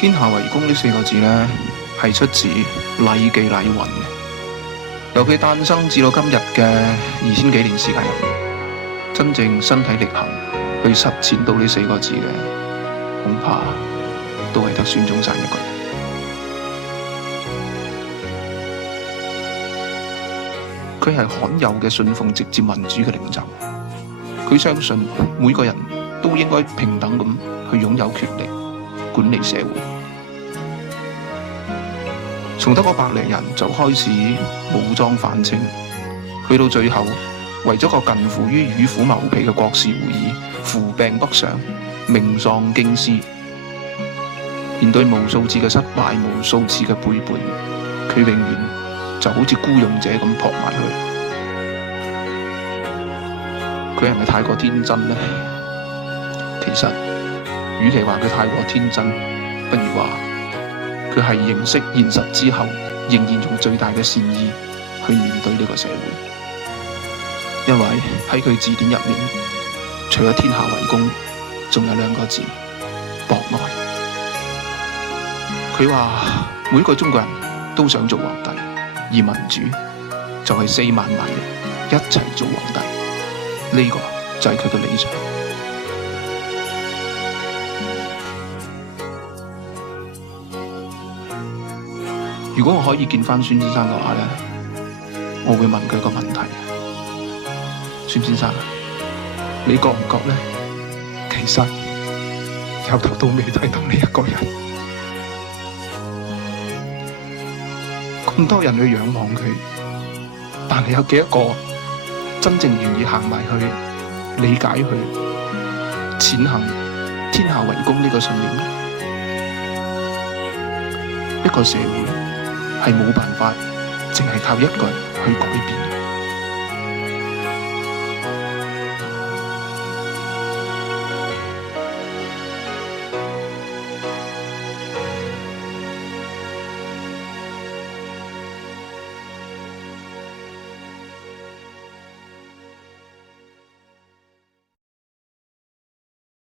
天下為公呢4個字呢，係出自《禮記·禮運》嘅。由佢誕生至到今日嘅2000幾年時間入面，真正身體力行去實踐到呢4個字嘅，恐怕都係得孫中山一個人。佢係罕有嘅信奉直接民主嘅領袖，佢相信每個人都應該平等咁去擁有權力管理社會。從得嗰100零人就開始武裝反清，去到最後為咗個近乎於與虎謀皮嘅國事會議，扶病北上，命喪京師。面對無數次嘅失敗，無數次嘅背叛，佢永遠就好似孤勇者咁撲埋去。佢係咪太過天真呢？其實，與其話佢太過天真，不如話佢係認識現實之後，仍然用最大嘅善意去面對呢個社會。因為喺佢字典入面，除咗天下為公，仲有2個字：博愛。佢話每個中國人都想做皇帝，而民主就係4萬人一齊做皇帝，呢個就係佢嘅理想。如果我可以見翻孫先生嘅話呢，我會問佢個問題：孫先生，你覺唔覺呢？其實由頭到尾都係得你一個人，咁多人去仰望佢，但係有幾多個真正願意行埋去理解佢，踐行天下為公呢個信念呢？一個社會係冇辦法淨係靠一個人去改變。